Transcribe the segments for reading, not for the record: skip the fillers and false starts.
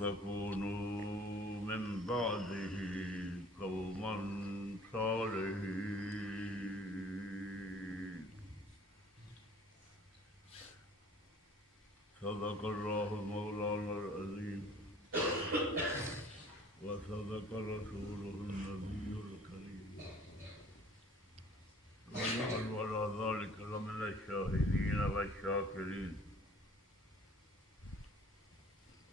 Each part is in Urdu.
تكونوا من بعده قوما صالحين صدق الله مولانا العظيم وصدق رسوله النبي الكريم ونحن على ذلك لمن الشاهدين والشاكرين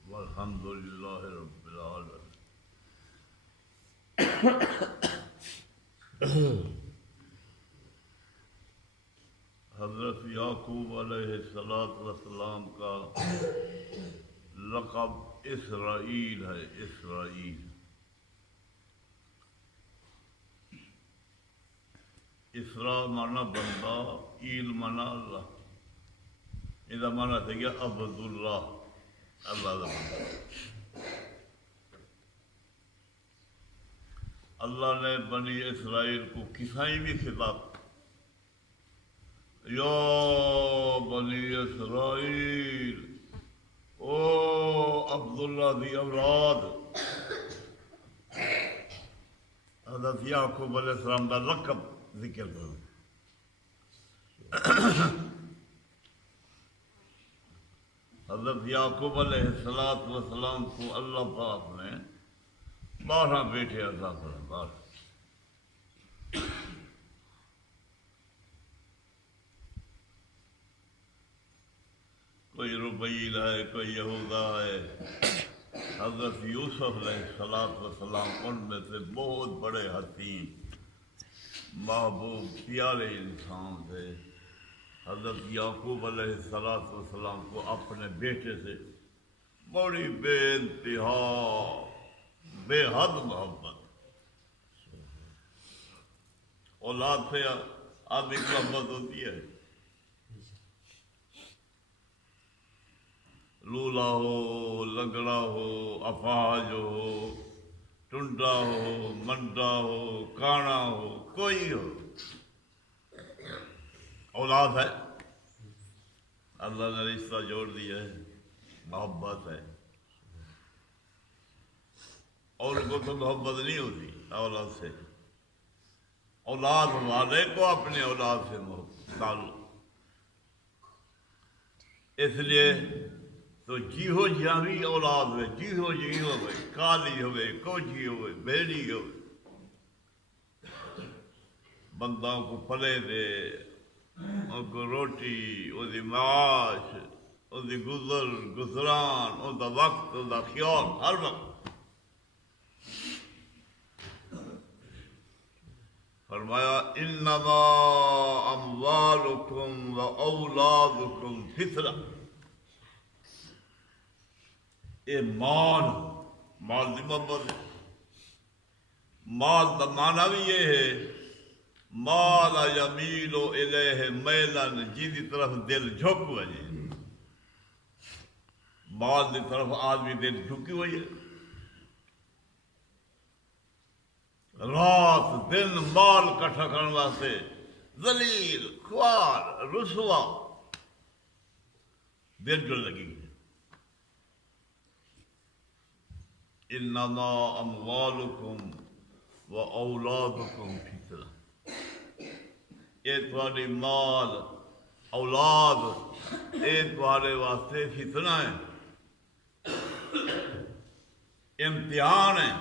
والحمد لله رب العالمين. حضرت یعقوب علیہ السلام کا لقب اسرائیل ہے. اسرائیل اسرا مانا بندہ، ایل مانا اللہ. یہ مانا تھا کہ عبد اللہ، اللہ کا بندہ. اللہ نے بنی اسرائیل کو کسائی بھی خطاب، یا بنی اسرائیل، او عبداللہ دی اولاد. حضرت یعقوب علیہ السلام کا لقب ذکر کرو. حضرت یعقوب علیہ السلام کو اللہ پاک نے 12 بیٹے عطا کرے. 12 کوئی ربیل ہے، کوئی یہودا ہے. حضرت یوسف علیہ السلام ان میں سے بہت بڑے حکیم، محبوب، پیارے انسان تھے. حضرت یعقوب علیہ السلام کو اپنے بیٹے سے بڑی بے انتہا بے حد محبت. اولاد سے آدمی کی محبت ہوتی ہے. لولا ہو، لنگڑا ہو، اپاہج ہو، ٹنڈا ہو، منڈا ہو، کانا ہو، کوئی ہو، اولاد ہے. اللہ نے رشتہ جوڑ دیا ہے، محبت ہے. اور کو تو محبت نہیں ہوتی اولاد سے. اولاد والے کو اپنے اولاد سے تعلق. اس لیے تو جیہو جاوی اولاد ہوئے، جیہو جی ہوئے، کالی ہوئے، کوجی ہوئے، بھیڑی ہوئے، بندہ کو پلے دے، ان کو روٹی، ان کی معاش، ان کی گزران، ان کا وقت، ان کا خیال ہر وقت. فرمایا انما اموالکم و اولادکم فتنہ. یہ مال دی محبت ہے. مال کا معنی بھی یہ ہے مال یمیل الیہ میلن، جی دی طرف دل جھک وجے. مال دی طرف آدمی دل جھکی ہوئی ہے. رات دن مال کٹھا کرنے واسطے ذلیل، خوار، رسوا دل جو لگی. انما اموالکم و اولادکم فتنہ. یہ تمہاری مال، اولاد، یہ تمہارے واسطے فتنہ ہے، امتحان ہے.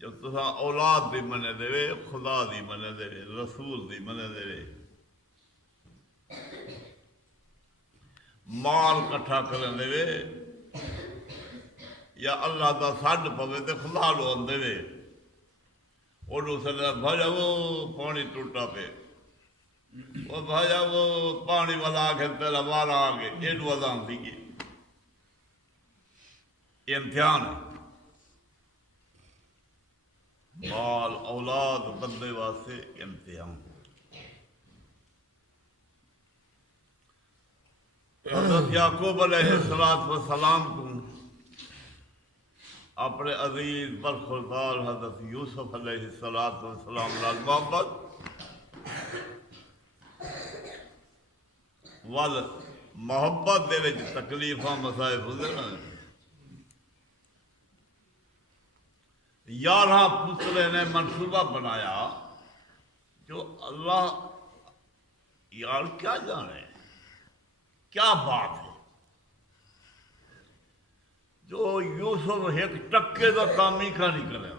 جب تسا اولاد دی منے دے، خدا دی منے دے، رسول دی منے دے، مال کٹھا کرن دے، یا اللہ دا سڈ پوے تو خدا لو آدھے وے انہوں سلا بھاجا وہ پانی ٹوٹا پہ، وہ بھاجا وہ پانی والا آ کے تیرا مارا آ گئے. یہ وزان تھی گی. یہ امتحان ہے. مال اولاد بندے واسطے امتحان. حضرت یعقوب علیہ السلام کو اپنے عزیز برخوردار حضرت یوسف علیہ السلام نال محبت محبت دے وچ تکلیفاں مصائب ہوندے نا. 11 پترے نے منصوبہ بنایا جو اللہ یار کیا جانے کیا بات ہے جو یوسف ایک ٹکے کا کام ہی کا نہیں کرے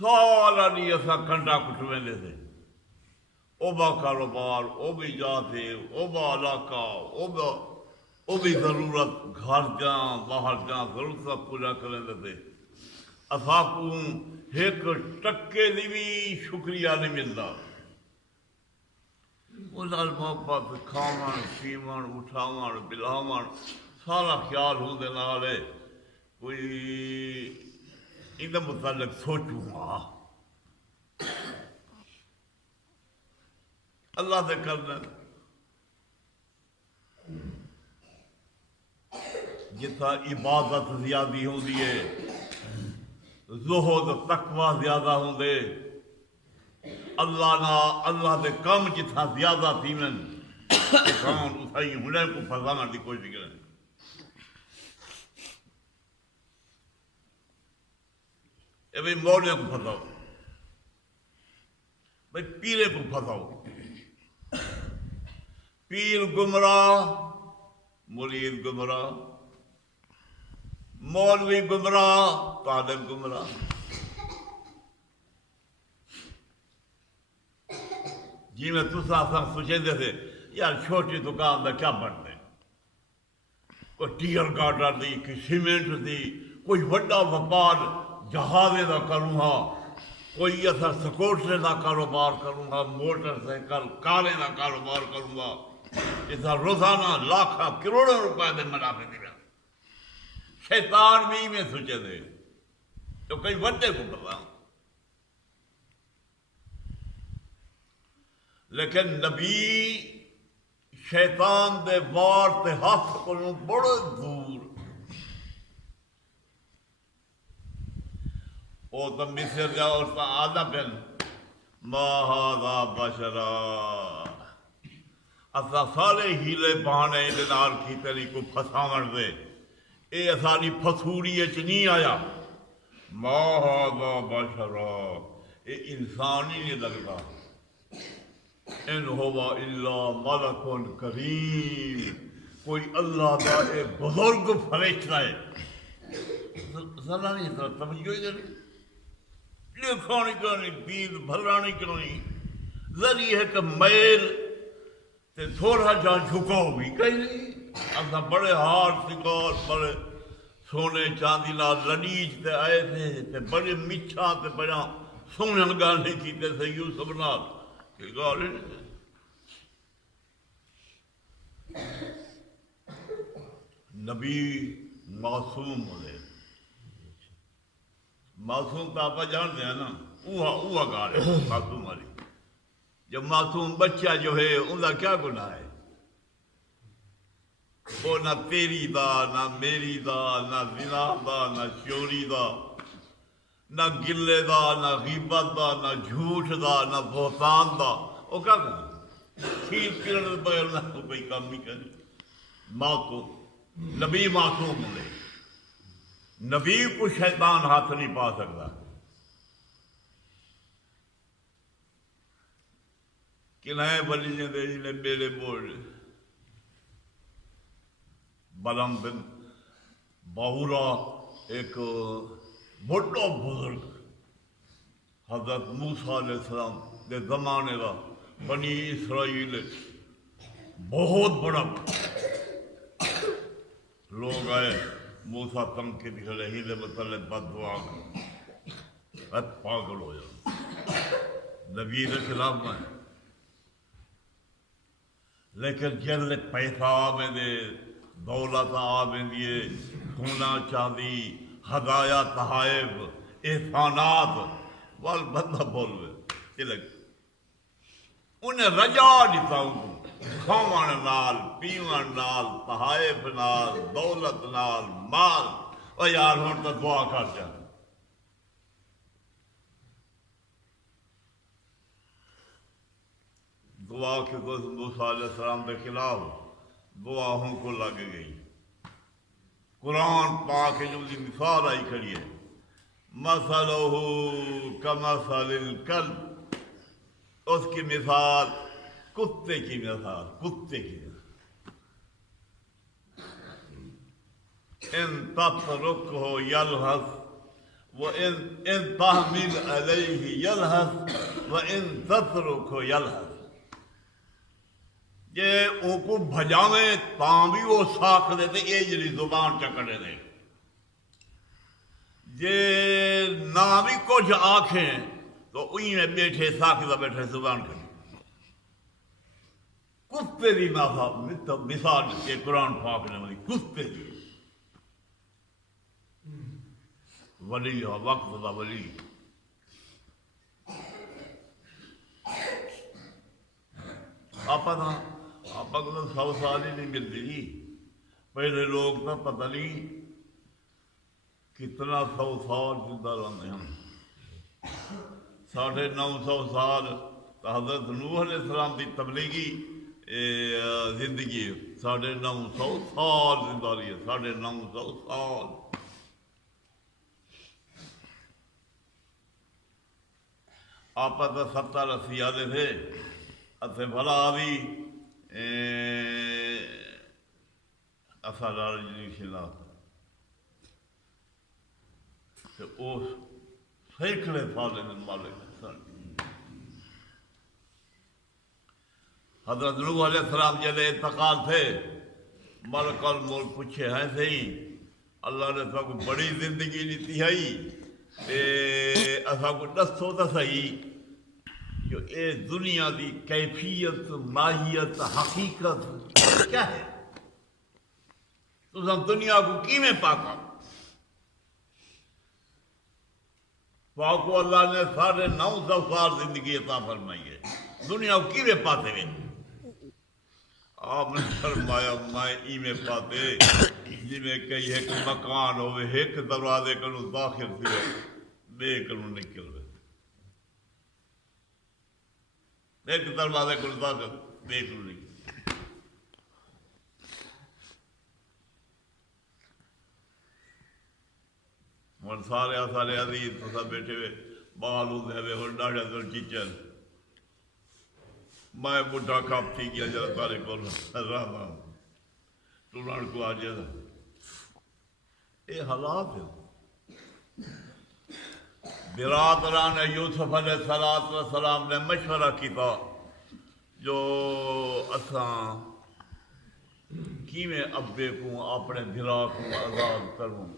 سارا نہیں ایسا کنڈا کٹویں تھے او با کاروبار او بھی جاتے او با علاقہ او بھی ضرورت گھر جاں باہر جاں ضرورت پورا کریں تھے اسا کو ایک ٹکے دی بھی شکریہ نہیں ملتا انہاں محبت کھاون پیون اٹھاون بلاون سارا خیال ہوندے نال کوئی ان متعلق سوچوں ہاں اللہ دے کرنا جتھا عبادت زیادی ہوندی ہے زہد تقوی زیادہ ہوندے اللہ دے کم جتھا زیادہ تھیون کون اتھائی ہنر کو پھسانے کی کوشش کریں اے بھئی مولے کو پھساؤ بھئی پیرے کو پھساؤ پیر گمراہ مرید گمراہ مولوی گمراہ طالب گمراہ جی میں تسا سوچیں تھے یار چھوٹی دکان دا کیا بننے کوئی ٹیئر گارڈر دی کوئی سیمنٹ دی کوئی وڈا وپار جہازے دا کروں ہاں کوئی ایسا سکوٹرے دا کاروبار کروں گا موٹر سائیکل کاریں دا کاروبار کروں گا ایسا روزانہ لاکھاں کروڑوں روپے دے منافع دے رہا شیطان بھی میں سوچے تھے تو کئی وڈے کو پتا لیکن نبی شیطان دے وار تے ہاتھ کو بڑے دور او تو مصر جاؤ اور تا آدھا پہن ما هذا بشرا اسا سارے ہیلے بہانے انہار کی تری کو پھساون دے اے اساری پھسوڑی اچ نہیں آیا ما هذا بشرا اے انسان ہی نہیں لگتا ان ہوا الا ملک کریم کوئی اللہ دا اے بزرگ فرشتہ ہے ذرا نہیں توجہ ہی نہیں لکھانی کرنی پیر بھرانی کرنی ذریعہ ہے کہ میل تے تھوڑا جا جھکاؤ بھی کہیں نہیں اسا بڑے ہار سکار بڑے سونے چاندی نال لڑیج تے آئے تھے بڑے میٹھا تے بڑا سونے گانے کیتے تھے یوسف نال کہ گالے نبی معصوم ہوئے معصوم تو آپ جانتے ہیں نا اوہ گال ہے معصوم والی جب معصوم بچہ جو ہے ان کا کیا گناہ ہے وہ نہ تیری دا نہ میری دا نہ زنا دا نہ چوری دا نہ گلے دا نہ غیبت دا نہ جھوٹ دا نہ بہتان دا وہ کیا کرنا کھیر کرن بغیر نہ کوئی کام نہیں کرنا معصوم نبی معصوم ہوئے نبی کو شیطان ہاتھ نہیں پا سکتا کہ نئے بلی دے جنہیں میرے بول بلم بن باورا ایک بڑا بزرگ حضرت موسیٰ علیہ السلام دے زمانے کا بنی اسرائیل بہت بڑا لوگ آئے موسیٰ تنگ کے دکھلے ہی دے مطلب بد دعا کر پاگل ہو جائے نبی دے خلاف میں لیکن جل پیسہ آمیں دے دولت آمیں دیے سونا چاندی ہدایہ تحائف احسانات وال بندہ بول گئے چلے انہیں رجا دیتا ہوں کھاون نال پیون نال تحائف نال دولت نال مال اور یار ہون تو دعا کر جا دعا کے کو موسیٰ علیہ السلام کے خلاف دعاوں کو لگ گئی قرآن پاک جو مثال آئی کھڑی ہے مثلہ کمثل الکلب، اس کی مثال کتے کی مثال، کتے کی مثال، ان تترکہ یلہث وان تحمل علیہ یلہث وان تترکہ یلہث، جے ان کو بھجاویں تاں بھی وہ ساکھ دے تے اے جڑی زبان چکڑے دے، جے نہ بھی کچھ آکھیں تو انہی میں بیٹھے ساکھ دا بیٹھے زبان کریں۔ کتے دی مثال دیتی ہے قرآن پاک نے، کتے دی ولی وقت دا ولی، آپ کو 100 سال ہی نہیں ملتی، پہلے لوگ تو پتہ نہیں کتنا 100 سال زندہ رہتے ہیں، 950 سال حضرت نوح علیہ السلام کی تبلیغی زندگی 950 سال زندہ رہی ہے، 950 سال۔ آپ تو 70-80 آدھے تھے، اتنے بھلا بھی اصل نہیں کھلا تو وہ سینکڑے سال میں مالک حضرت نوح علیہ السلام جلے انتقال تھے، ملک الملک پوچھے ہیں صحیح، اللہ نے سب کو بڑی زندگی دیتی ہے، اصا کو دسو تو صحیح جو اے دنیا دی کیفیت، ماہیت، حقیقت کیا ہے، تو دنیا کو کیویں پاکا؟ پاکو اللہ نے 950 سال زندگی عطا فرمائی ہے، دنیا کو کیویں پاتے ہوئے؟ آپ نے فرمایا میں ایویں پاتے جی میں کئی ایک مکان ہوئے، ایک دروازے کنوں داخل تھے بے کنوں نکل رہے، ایک دروازے کنوں داخل بے کنوں نکل، اور سارے عزیز تو سب بیٹھے ہوئے بال ہوتے ہوئے اور ڈاڑھا تو چیچن، میں بڑھا کھاپ تھی گیا جرا سارے کو رہا ٹولان کو آ جائے، یہ حالات ہے۔ برادران یوسف علیہ السلام نے مشورہ کیتا جو اساں کیویں ابے کو اپنے بھرا کو آزاد کروں،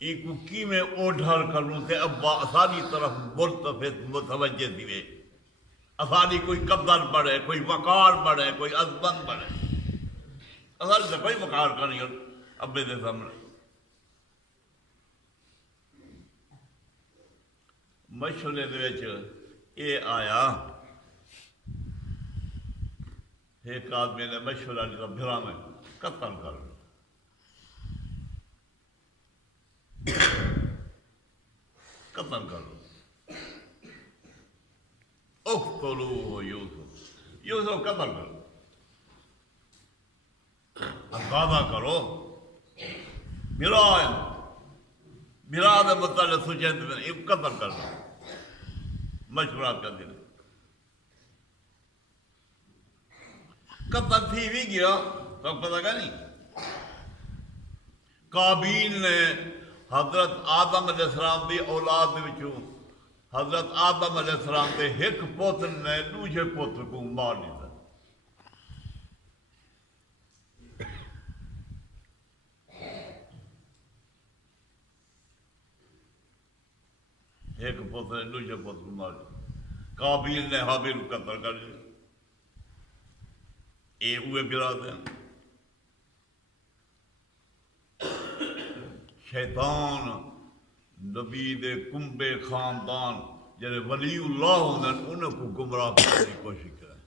ایک کو کیویں اوڈھر کروں تے ابا اسانی طرف ملتفت متوجہ دیوے، اسانی کوئی قدر بڑھے، کوئی وقار بڑھے، کوئی عظمت بڑھے، اسانی سے کوئی وقار کرنی ابے دے سامنے۔ مشورے دے وچ اے آیا، ایک آدمی نے مشورہ دیتا بھرا میں قتل کر لو، قتل کر لو، اقتلوہ یوسف قتل کرو، اندازہ کرو، بھرا دے متعلق سوچیں تو یہ قتل کر لو، مشورہ کر دیا، قتل تھی بھی گیا تو پتہ کہ نہیں، قابیل نے حضرت آدم علیہ السلام دی اولاد وچوں حضرت آدم علیہ السلام دے ایک پوتر نے دوسرے پوتر کو مار دیتا، ایک پوتر نے دوسرے پوتر کو مار دیتا، قابیل نے حابیل کو قتل کر دیا، اے اوے برات ہیں۔ شیطان نبی دے کنبے خاندان جڑے ولی اللہ ہوندے انہاں کو گمراہ کرنے کی کوشش کرے،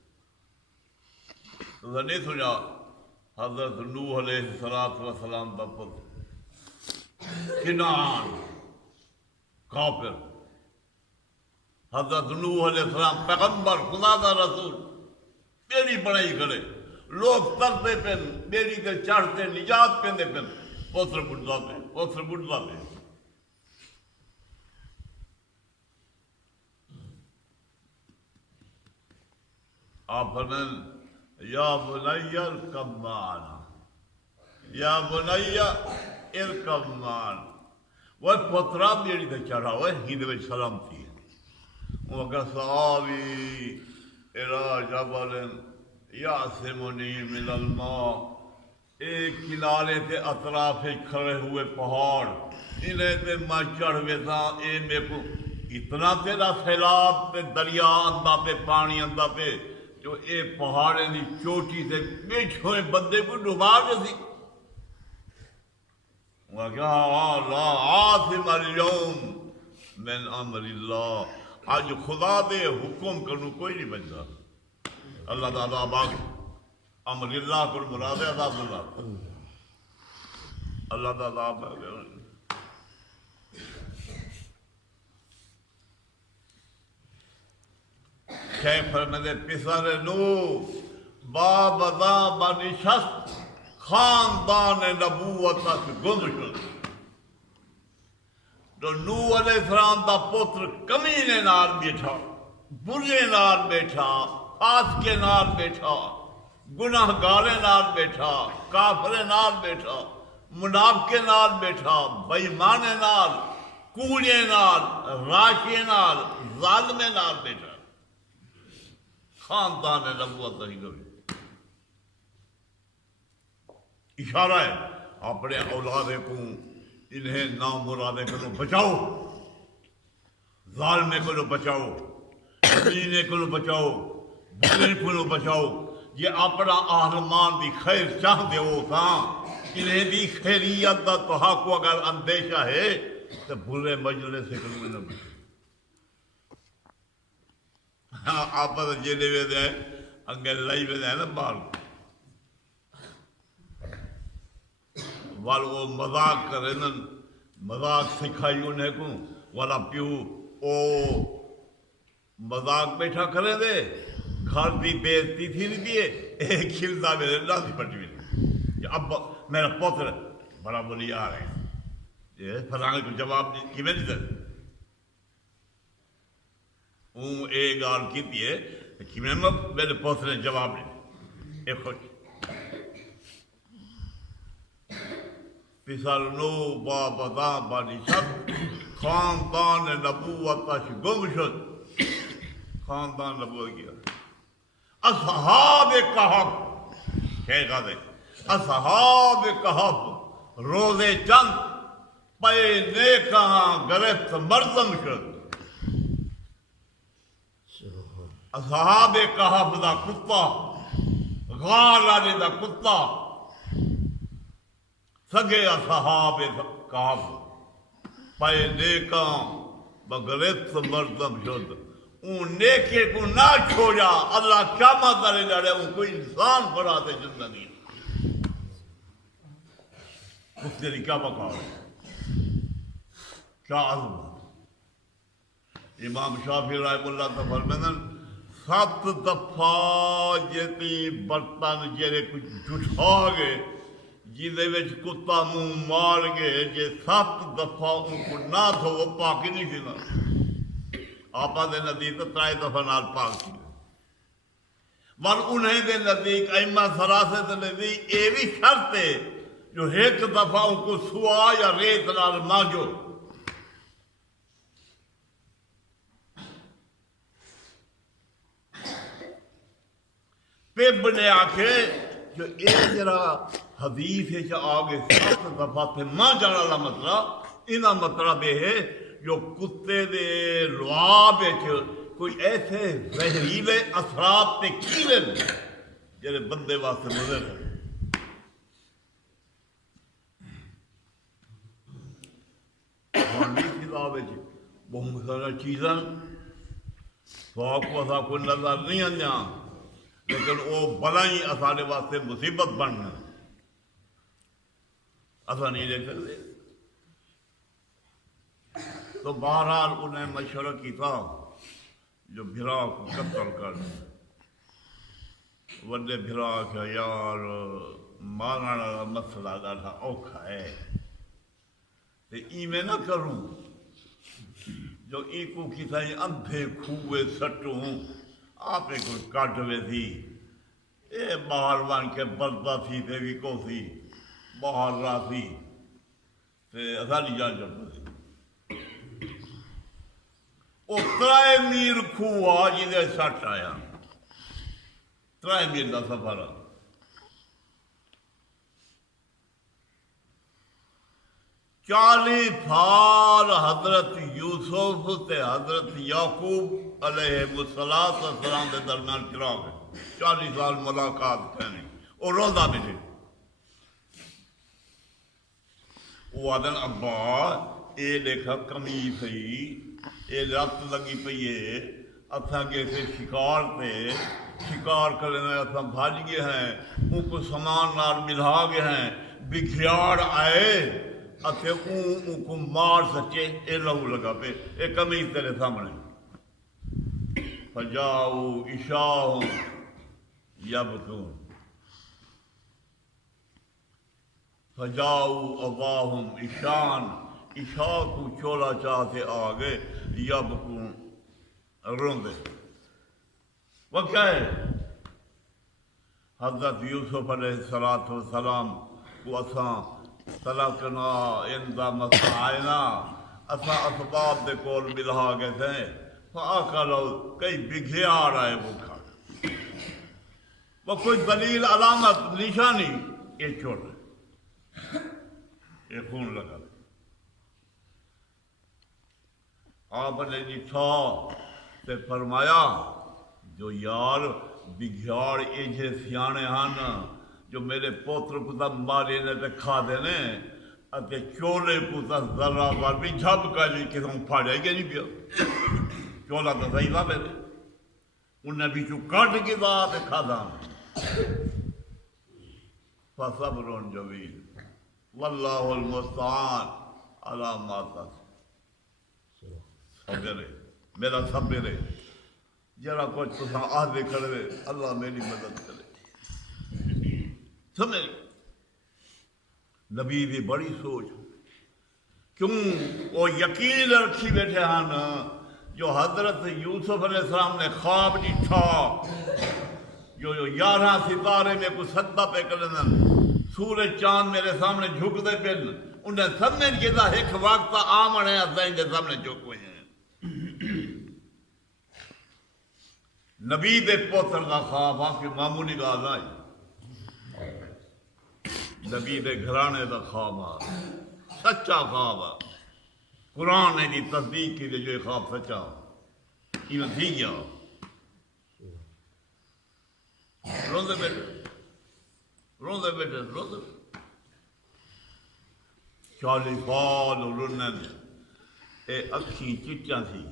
تو نہیں سنیا حضرت نوح علیہ السلام دا پتر کنعان کافر، حضرت نوح علیہ السلام پیغمبر خدا دا رسول، بیڑی بڑائی کرے، لوگ ترتے پن بیڑی تے چڑھتے نجات پیندے پن، پوتر بڑھتا پہ آپ فرمائیں یا بنی ارکب معنا، یا بنی ارکب معنا، وہ پترا بیڑی تے چڑھا ہوئے ہند میں سلام تھی وقت صحابی الى جبل یعصمنی من الماء، ایک کنارے تے اطراف کھڑے ہوئے پہاڑ انہیں تے میں چڑھ ویسا اے میں کو اتنا تیرا سیلاب تے دریا اندہ پہ پانی اندہ پہ جو اے پہاڑیں دی چوٹی سے بیٹھوئے بندے کو ڈبا دے سی وہ کہا لا عاصم اليوم من امر اللہ، آج خدا دے حکم کرنو کوئی نہیں بچتا، اللہ تعالیٰ باغ امر اللہ کو مراد ہے عذاب اللہ، اللہ تعالیٰ باغ شیخ فرمائے پسر نو باب دا بنشست خاندان نبوت تک گم شد، تو نوح علیہ السلام دا پتر کمینے نال بیٹھا، برے نال بیٹھا، فاسقے نال بیٹھا، گناہ گارے نال بیٹھا، کافرے نال بیٹھا، منافقے نال بیٹھا، بے ایمانے نال، کوڑے نال، راشے نال، ظالمے نال بیٹھا، خاندان نبوت نہیں گئی۔ اشارہ ہے اپنے اولادے کو انہیں نام مرادے کو بچاؤ، ظالمے کو بچاؤ، دینے کو بچاؤ، برے کو بچاؤ، یہ اپنا آہلمان دی خیر چاہ دے ہو تھا انہیں دی خیریت دا تو حق کو اگر اندیشہ ہے تو برے مجلے سے کرنے نہ بچاؤ۔ آپ جیلے میں دے انگل لائی میں دے نا بار وال وہ مذاق کرے نا، مذاق سکھائی انہیں کو والا پیو او مذاق بیٹھا کرے دے گھر دی بیزتی تھی نہیں دیئے ایک کھلتا میرے اللہ دی پٹی میں اب میرا پوتر بڑا بولی آ رہے ہیں یہ فرانے کو جواب کی میں نہیں دے ایک گال کی دیئے کہ میں میرے پوتر نے جواب نہیں ایک خوش پسر نو باب دا بانی شد خاندان نبوت تاش گم شد، خاندان نبوت کیا اصحاب کہف شیخ آدھے اصحاب کہف روز چند پے نیکاں گرفت مردم شد، اصحاب کہف دا کتا غار آنے دا کتا سگے اصحاب کہف پے نیکاں بگرفت مردم شد، اون نیکے کو نہ چھوڑا اللہ قیامت کرے جڑے ان کو انسان بنا دے زندگی اس نے کیا بکا کیا عظمت۔ امام شافعی رحمہ اللہ تعالی فرمائیں 7 دفعہ جتی برتن جڑے کچھ جھٹا گئے جیدے وچ کتا منہ مار گئے جے 7 دفعہ ان کو نہ دھو وہ پاکی نہیں تھی نا آپا دے نزدیک 3 دفعہ نال پاک تھی ور انہیں دے نزدیک ائمہ سراسے دے نزدیک اے بھی شرط ہے جو ایک دفعہ ان کو سوا یا ریت نال مانجو، پیب نے آکھے جو اے جرا حدیث ہے جو آگے 7 دفعہ تھے ماں جانا لا مطلب انہا مطلب ہے جو کتے دے لعاب ہے کوئی ایسے زہریلے اثرات تے کیلے جنہیں بندے واسطے نظر ہے۔ قرآنی کتاب ہے بہت سارا چیزاں سواق واسا کوئی نظر نہیں آنیا لیکن وہ بلائی اسانے واسطے مصیبت بننا ایسا نہیں دیکھ سکتے۔ تو بہرحال انہیں مشورہ کی تھا جو بھرا کو قتل کر وڈے بھرا کہ یار مارنا مسئلہ ڈاٹا اوکھا ہے تو ای میں نہ کروں جو ای کو کسائی اندھے کھوئے سٹوں آپ کوئی کٹ ہوئے تھی یہ باہر بن کے بردہ تھی تے بھی کو سی باہر رہا سی تے ازالی جان جب تھی وہ ترائے میر کھوا جنہیں سٹ آیا ترائے میر دا سفر چالی سال حضرت یوسف تے حضرت یعقوب علیہ السلام دے درمیان چرا گئے 40 سال ملاقات کرنی اور روزہ بھی نہیں وہ آدھن ابا اے دیکھا کمی سی اے رات لگی پئی ہے اتھا گئے سے شکار تے شکار کرنے اتھا بھاج گئے ہیں ان کو سامان نال ملا گئے ہیں بکھیار آئے اتے اون کو مار سچے اے لہو لگا پہ اے کمی تیرے سامنے فجاؤ عشاءہم یبکون فجاؤ اباہم عشان عشاء کو چولا چاہتے آگے یبکون روندے وہ کیا ہے حضرت یوسف علیہ السلام کو اساں تلقنا اندہ مسائنا اساں اسباب دے کول ملا گئے تھے فاکلو کئی بگھیار آئے وہ کھا وہ کوئی دلیل علامت نشانی یہ چھوڑ یہ خون لگا آپ نے لکھا تے فرمایا جو یار بگھیار ایجے سیانے ہن جو میرے پوتر کو تا مارے نے تے کھا دینے اتے چولے کو تا ذرہ بار بھی جھپ کا جی کہ تم پھاڑے گے نہیں پیا چولا تا صحیح تھا میرے انہیں بھی چو کٹ کے دا تے کھا دا فصبر جمیل واللہ المستعان علی ما تصفون صبر ہے میرا صبر ہے جرا کچھ تساں آدھے کرے اللہ میری مدد کرے سمجھ نبی بھی بڑی سوچ کیوں وہ یقین رکھی بیٹھے ہیں جو حضرت یوسف علیہ السلام نے خواب ڈٹھا جو 11 ستارے میں کو سجدہ پہ کرن سورج چاند میرے سامنے جھک دے پن انہیں سمجھ کے دا ایک وقت آمن ہے ازائیں دے سامنے جھک ہوئے ہیں نبی دے پوتر کا خواب آپ کی معمولی گال آئی نبی دے گھرانے دا خواب آ سچا خواب آ قرآن نے دی تصدیق کی جو خواب سچا یہ تھی گیا روندے بیٹے روندے بیٹے روندے 40 سال رنن اے اکھیں چچاں تھی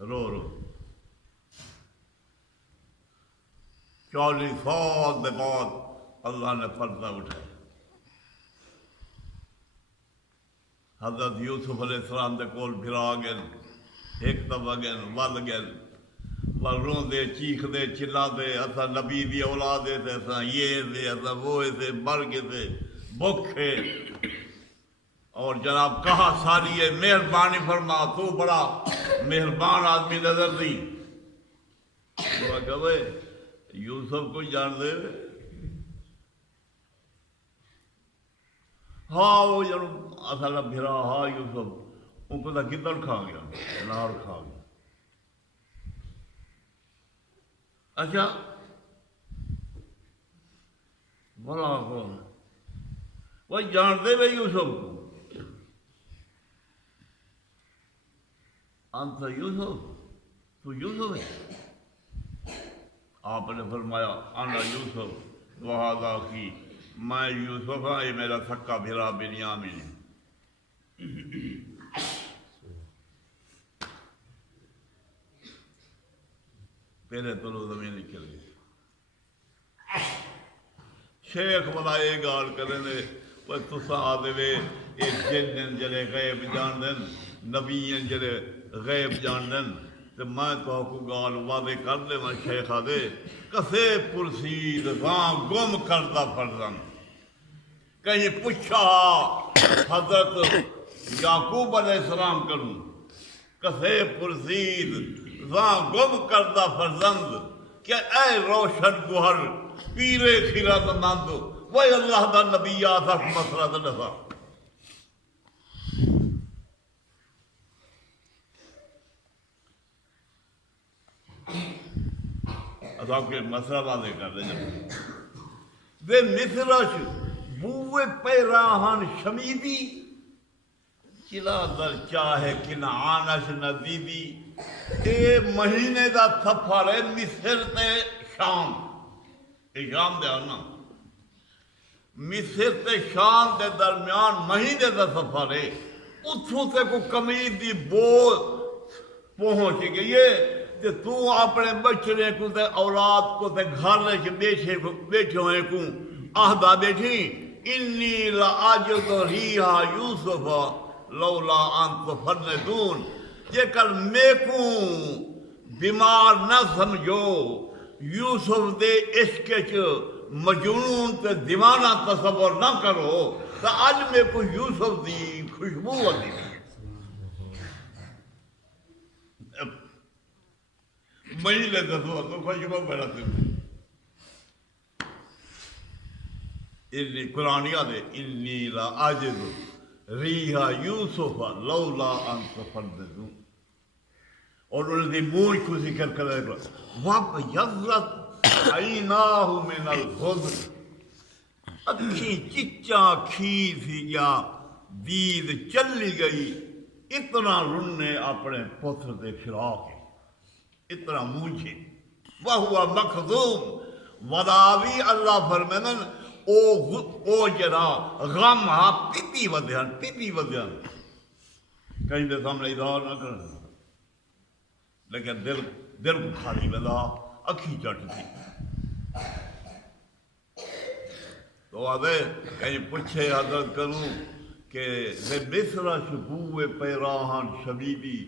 رو رو 40 سال دے بعد اللہ نے پردہ اٹھایا حضرت یوسف علیہ السلام دے کول بھرا گئے ایک دفعہ گئے ول گئے پر روندے چیخ دے چلا دے اسا نبی دی اولاد دے اسا یہ دے اسا وہ دے مر گئے دے بکھے اور جناب کہا ساری ہے مہربانی فرما تو بڑا مہربان آدمی نظر دی وہ کہے یوسف کو جان دے ہاں وہ جنو اصلا بھرا ہاں یوسف ان کو تا گدڑ کھا گیا نار کھا گیا اچھا بڑا کون وہ جانتے بھائی یوسف کو انت یوسف تو یوسف ہے آپ نے فرمایا انا یوسف وہذا کی میں یوسف ہاں یہ میرا سکا بھرا بنیامین پہلے تو زمین نکل گئی شیخ بلا یہ گال کرنے پر تسا آدھے ایک جن جلے غیب جان دن نبی جلے غیب جان دن تو میں تو کو گال واضح کر دے میں شیخ آدھے کسے پرسید غام گم کردہ فرزن کہیں پوچھا حضرت یعقوب علیہ السلام کروں کسے پرسید زاں گم کردہ فرزند کہ اے روشن گوہر پیرے خیرات مند وہ اللہ دا نبی آسا مسئلہ دا نفا اصاب کے مسئلہ بازے کر رہے جب وہ مصرش بوئے پیراہن شمیدی چلا در چاہے کنعانش ندیدی اے مہینے دا سفر ہے مصر تے شام شام دے آنا مصر تے شام دے درمیان مہینے دا سفر ہے اتھوں سے کو کمید دی بول پہنچ گئی ہے کہ تو اپنے بچڑے کو تے اولاد کو تے گھر کے بیٹھے ہوئے کو آہدہ بیٹھی انی لآجد ریحا یوسف لولا انت فردون جے کر میں کو بیمار نہ سمجھو یوسف دے عشق چ مجنون تے دیوانہ تصور نہ کرو تو آج میں کو یوسف دی خوشبو آتی مہینے تصور تو خوشبو بیٹھتے ہیں انی قرآن یاد ہے انی لآجد ریحا یوسف لولا انت فردون اور انہوں نے موج کو ذکر کر رہے ہیں وَبْيَضَّتْ عَيْنَاهُ مِنَ الْحُزْنِ اکھی چچا کھیر تھی یا دید چلی گئی اتنا رننے اپنے پتر دے فراق اتنا موجھے وَهُوَ مَخْزُوم وَدَاوی اللہ فرمینن او جرا غم ہاں پیپی ودھیان کہیں دے سامنے ادھار نہ کرنا لیکن دل کو کھالی ودا اکھی چٹ تھی تو آدھے کہیں پوچھے حضرت کروں کہ لے مصرہ شبوئے پیراہن شبیبی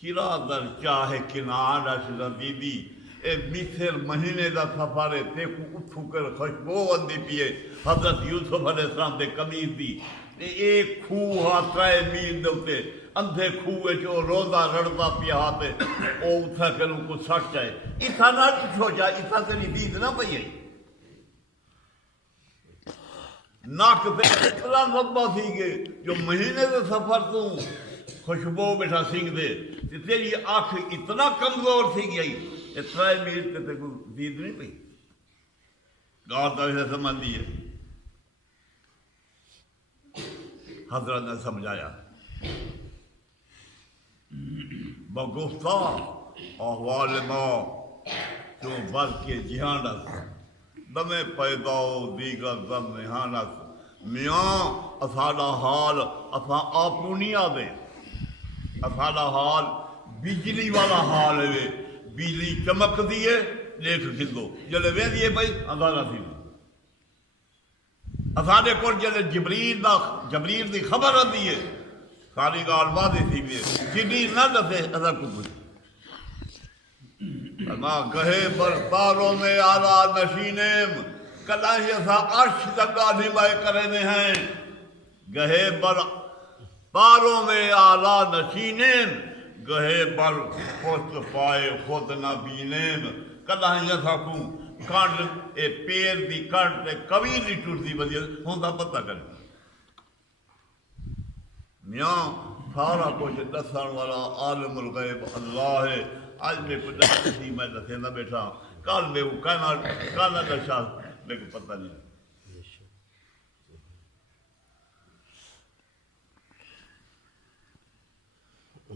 چرا در چاہے کنعان اشردیدی اے مصر مہینے دا سفارے تے کو اٹھو کر خوشبو اندی پیے حضرت یوسف علیہ السلام دے قمیض دی ایک کھوہا 3 میل دوتے اندھے کھوئے جو روزہ رڑتا پیا آتے او اتھا کروں کو سٹ جائے اتھا نہ اٹھو جائے اتھا تیری دید نہ پئی ہے ناک تے اتنا لمبا تھی گئے جو مہینے دے سفر تو خوشبو بیٹھا سنگ دے تیری آنکھ اتنا کمزور تھی گئی 3 میل تے کو دید نہیں پئی گاہ تا اسے سمجھ دیئے حضرت نے سمجھایا بگفتہ احوال ما تو بر کے جہانت دم پیداؤ دیگر دم نہانت میاں اساڑا حال اساں آپو نہیں آدے اساڑا حال بجلی والا حال ہے بجلی چمک دیئے دیکھ کھلو جلے وے دیئے بھائی اندازہ تھی اساڑے کو جلے جبریل دی خبر آتی ہے ساری گال واضح تھی بھی جبریل نہ دسے ادا کو کچھ فرما گہے برتاروں میں آلہ نشینیم کلاہی اسا عرش تکا نمائے کرنے ہیں گہے برتاروں میں آلہ نشینیم گہے بر خود پائے خود نہ بینیم کلاہی اسا کو کانڈ اے پیر دی کانڈ تے قویلی ٹوٹ دی وجہ ہوں دا پتہ کریں میاں سارا کچھ دسان والا عالم الغیب اللہ ہے آج میں کچھ دسی میں دسے نہ بیٹھا کال میں وہ کانا دشا میں کو پتہ نہیں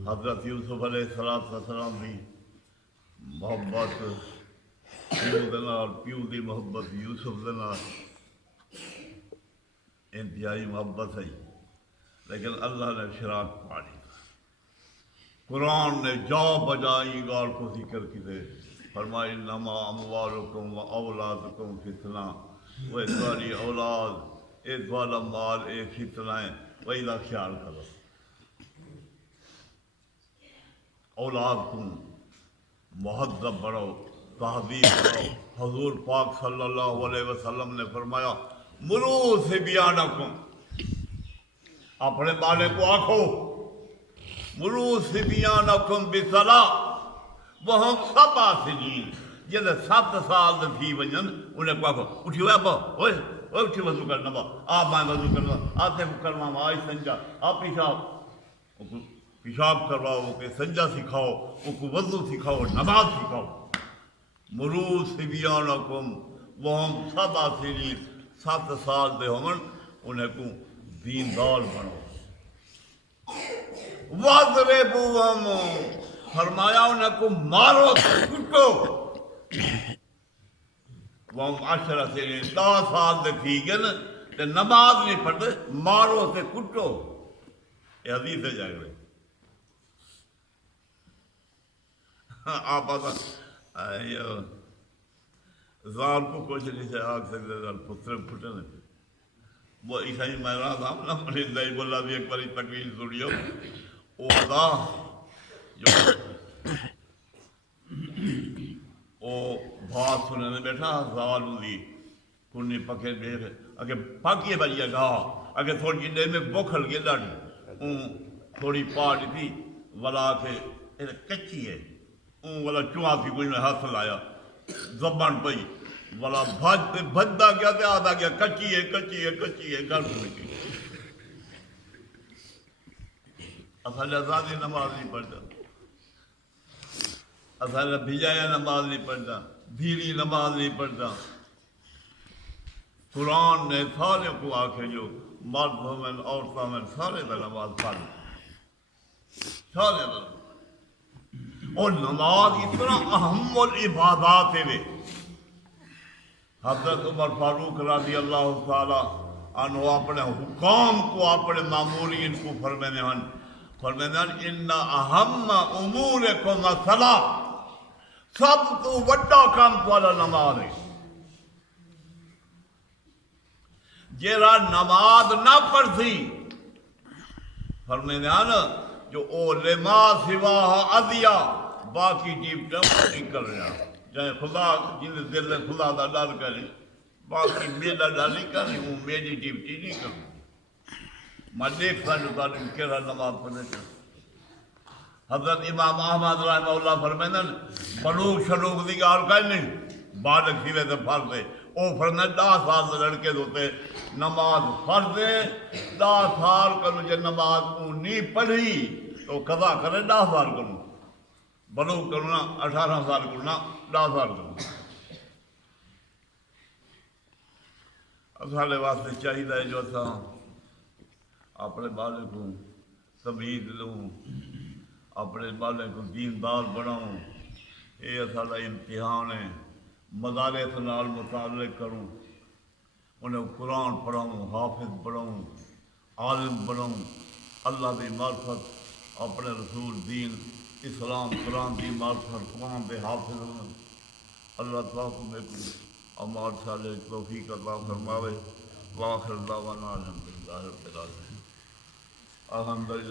حضرت یوسف علیہ السلام بھی محبت پیو دینا اور پیو دی محبت یوسف دینا انتہائی محبت ہے لیکن اللہ نے فراق پاڑی قرآن نے جا بجائی گال کو ذکر کی دے فرمائی انما اموالکم و اولادکم فتنہ وہ اتواری اولاد اتوالا مال ایک فتنہ ہے وہی دا خیال کرو اولاد کن محدب بڑھو تحذیب بڑھو حضور پاک صلی اللہ علیہ وسلم نے فرمایا مرو سے بیانکم اپنے بالے کو آنکھو مرو سبیانکم بصلاح وہ ہم سب آسجین جن 7 سال تھی ونجن انہیں کو اٹھی ہوا با اوئے اوئے اٹھی وضو کرنا با آپ میں وضو کرنا آتے کو کرنا آئی سنجا آپ پیشاب کرواؤ کہ سنجا سکھاؤ کو وضو سکھاؤ نماز سکھاؤ مرو سبیانکم وہ ہم سب آسجین 7 سال دے ہمن انہیں کو دیندار بنو وَاضْرِبُوهُمْ فرمایا انہیں کو مارو کٹو وہ ہم 10 سے 10 سال دے تھی گئے نا تے نماز نہیں پڑھتے مارو تے کٹو یہ حدیث ہے جائے گئے آپ آتا زال کو کچھ نہیں سے آگ سکتے زال پتر پھٹنے وہ عیسائی مہراز ہم نہ منی دائی بولا بھی ایک باری تقریر سنیو او اللہ جو او بات سننے بیٹھا زال ہوئی کنی پکے بیٹھے اگر پاکیے بجیا گا اگر تھوڑی جنڈے میں بکھل کے ڈاڑی تھوڑی پاڑی تھی ولا کے کچی ہے والا چوہا تھی کوئی میں ہاتھ لایا زبان پئی والا بھجتا گیا تھا آدھا گیا کچی ہے کچی ہے کچی ہے گھر سنے کی اصل آزادی نماز نہیں پڑھتا اصل بھیجایا نماز نہیں پڑھتا دھیری نماز نہیں پڑھتا قرآن نے سارے کو آکھے جو مرد ہمیں عورتوں میں سارے کا نماز پڑھ سارے کا اور نماز اتنا اہم العبادات ہے حضرت عمر فاروق رضی اللہ تعالیٰ عنہ اپنے حکام کو اپنے معمولین کو فرمانے ہیں ان اہم امورکم الصلاۃ سب تو وڈا کام والا نماز ہے جیرا نماز نہ پڑھتی فرمانے ہیں جو او لما سواہ اذیا باقی جیب نہیں کر رہا جائے خدا جن دل نے خدا دا ڈر کرے باقی میرا ڈر نہیں کرے وہ میری ڈیوٹی نہیں کروں میں دیکھتا جو تعلیم کہہ نماز پڑھنے چاہتا حضرت امام احمد رحمہ اللہ فرمائیں بلوغ شلوغ دی گال کہیں نہیں بالغ سیوے سے فرض ہے او فرمائیں 10 سال سے لڑکے ہوتے نماز فرض ہے 10 سال کرو جو نماز کو نہیں پڑھی تو قضا کرے 10 سال کروں بلوغ کرنا 18 سال کرنا 10 سال کرنا اسالے واسطے چاہیے جو اساں اپنے بالے کو سمجھ لوں اپنے بالے کو دیندار بناؤں یہ اسالا امتحان ہے مدارس نال مطالعہ کروں انہیں قرآن پڑھاؤں حافظ بناؤں عالم بناؤں اللہ دی معرفت اپنے رسول دین اسلام قرآن دی معرفت قرآن دے حافظ ہونا اللہ تعالیٰ کو میں کو امار صالح توفیق عطا فرماوے واخر دعوانا الحمدللہ رب العالمین الحمدللہ